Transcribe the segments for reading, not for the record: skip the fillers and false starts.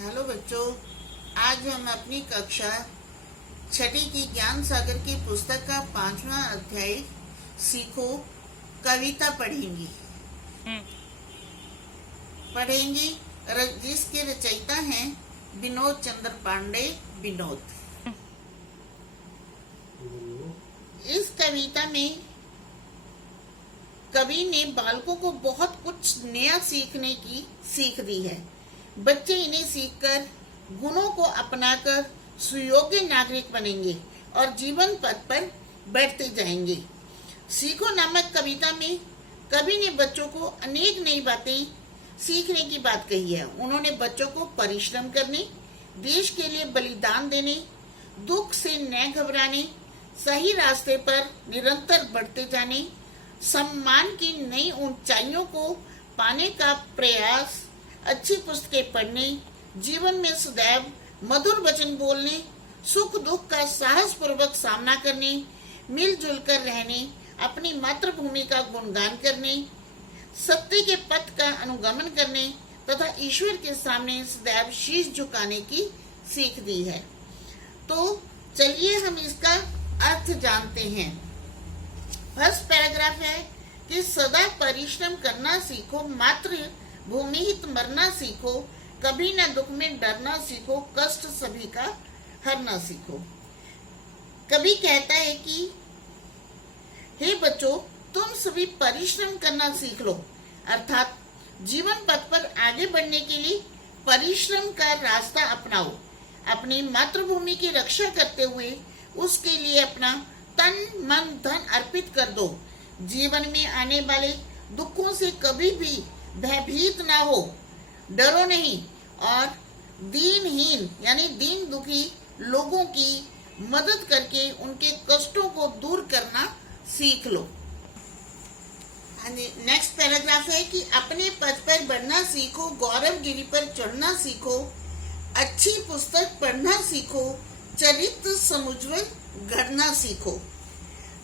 Hello बच्चों, आज हम अपनी कक्षा छठी की ज्ञान सागर की पुस्तक का 5वां अध्याय सीखो कविता पढ़ेंगी जिसके रचयिता हैं विनोद चंद्र पांडे। विनोद, इस कविता में कवि ने बालकों को बहुत कुछ नया सीखने की सीख दी है। बच्चे इन्हें सीखकर गुणों को अपनाकर सुयोग्य नागरिक बनेंगे और जीवन पथ पर बढ़ते जाएंगे। सीखो नामक कविता में कवि ने बच्चों को अनेक नई बातें सीखने की बात कही है। उन्होंने बच्चों को परिश्रम करने, देश के लिए बलिदान देने, दुख से न घबराने, सही रास्ते पर निरंतर बढ़ते जाने, सम्मान की नई ऊंचाइयों को पाने का प्रयास, अच्छी पुस्तकें पढ़ने, जीवन में सदैव मधुर वचन बोलने, सुख दुख का साहस पूर्वक सामना करने, मिलजुल कर रहने, अपनी मातृभूमि का गुणगान करने, सत्य के पथ का अनुगमन करने तथा ईश्वर के सामने सदैव शीश झुकाने की सीख दी है। तो चलिए हम इसका अर्थ जानते हैं। फर्स्ट पैराग्राफ है कि सदा परिश्रम करना सीखो, मात्र भूमि हित मरना सीखो, कभी न दुख में डरना सीखो, कष्ट सभी का हरना सीखो। कवि कहता है कि हे बच्चों, तुम सभी परिश्रम करना सीख लो, अर्थात जीवन पथ पर आगे बढ़ने के लिए परिश्रम का रास्ता अपनाओ। अपनी मातृभूमि की रक्षा करते हुए उसके लिए अपना तन मन धन अर्पित कर दो। जीवन में आने वाले दुखों से कभी भी भयभीत ना हो, डरो नहीं, और दीनहीन यानी दीन दुखी लोगों की मदद करके उनके कष्टों को दूर करना सीख लो। नेक्स्ट पैराग्राफ है कि अपने पथ पर बढ़ना सीखो, गौरवगिरी पर चढ़ना सीखो, अच्छी पुस्तक पढ़ना सीखो, चरित्र समुज्वल गढ़ना सीखो।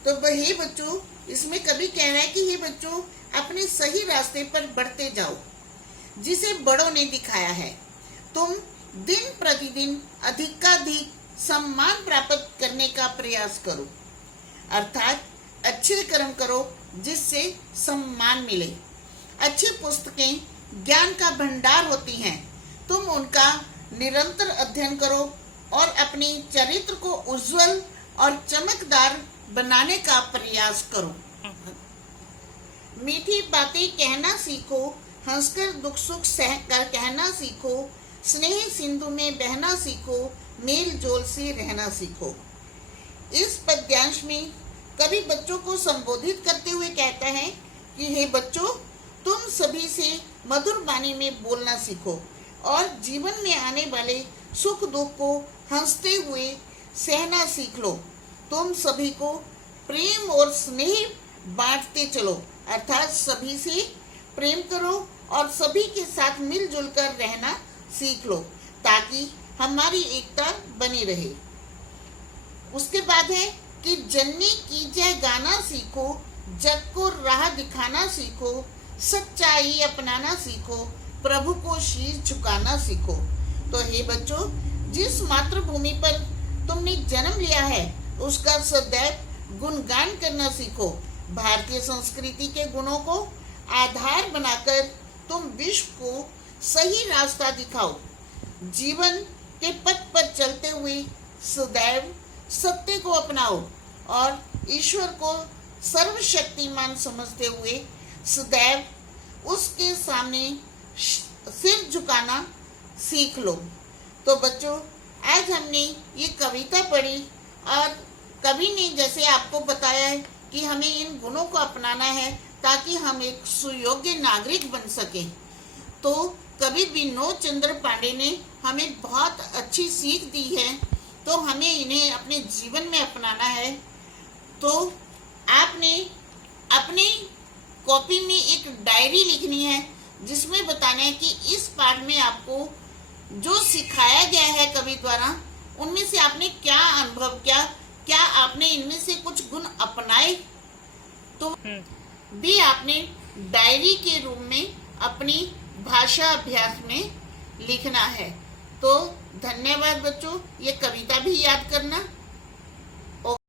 तो हे बच्चों, इसमें कवि कह रहा है कि हे बच्चों, अपने सही रास्ते पर बढ़ते जाओ जिसे बड़ों ने दिखाया है। तुम दिन प्रतिदिन अधिकाधिक सम्मान प्राप्त करने का प्रयास करो, अर्थात अच्छे कर्म करो जिससे सम्मान मिले। अच्छी पुस्तकें ज्ञान का भंडार होती हैं, तुम उनका निरंतर अध्ययन करो और अपनी चरित्र को उज्जवल और चमकदार बनाने का प्रयास करो। मीठी बातें कहना सीखो, हंसकर दुख सुख सह कर कहना सीखो, स्नेह सिंधु में बहना सीखो, मेल जोल से रहना सीखो। इस पद्यांश में कवि बच्चों को संबोधित करते हुए कहता है कि हे बच्चों, तुम सभी से मधुर वाणी में बोलना सीखो और जीवन में आने वाले सुख दुख को हंसते हुए सहना सीख लो। तुम सभी को प्रेम और स्नेह बांटते चलो, अर्थात सभी से प्रेम करो और सभी के साथ मिलजुल कर रहना सीख लो ताकि हमारी एकता बनी रहे। उसके बाद है कि जन्नी कीजिए गाना सीखो, जग को राह दिखाना सीखो, सच्चाई अपनाना सीखो, प्रभु को शीश झुकाना सीखो। तो हे बच्चों, जिस मातृभूमि पर तुमने जन्म लिया है उसका सदैव गुणगान करना सीखो। भारतीय संस्कृति के गुणों को आधार बनाकर तुम विश्व को सही रास्ता दिखाओ। जीवन के पथ पर चलते हुए सदैव सत्य को अपनाओ और ईश्वर को सर्वशक्तिमान समझते हुए सदैव उसके सामने सिर झुकाना सीख लो। तो बच्चों, आज हमने ये कविता पढ़ी और कवि ने जैसे आपको बताया है कि हमें इन गुणों को अपनाना है ताकि हम एक सुयोग्य नागरिक बन सकें। तो कवि विनोद चंद्र पांडे ने हमें बहुत अच्छी सीख दी है, तो हमें इन्हें अपने जीवन में अपनाना है। तो आपने अपनी कॉपी में एक डायरी लिखनी है जिसमें बताना है कि इस पाठ में आपको जो सिखाया गया है कवि द्वारा उनमें से आपने क्या अनुभव किया, क्या आपने इनमें से कुछ गुण अपनाए, तो भी आपने डायरी के रूप में अपनी भाषा अभ्यास में लिखना है। तो धन्यवाद बच्चों, ये कविता भी याद करना।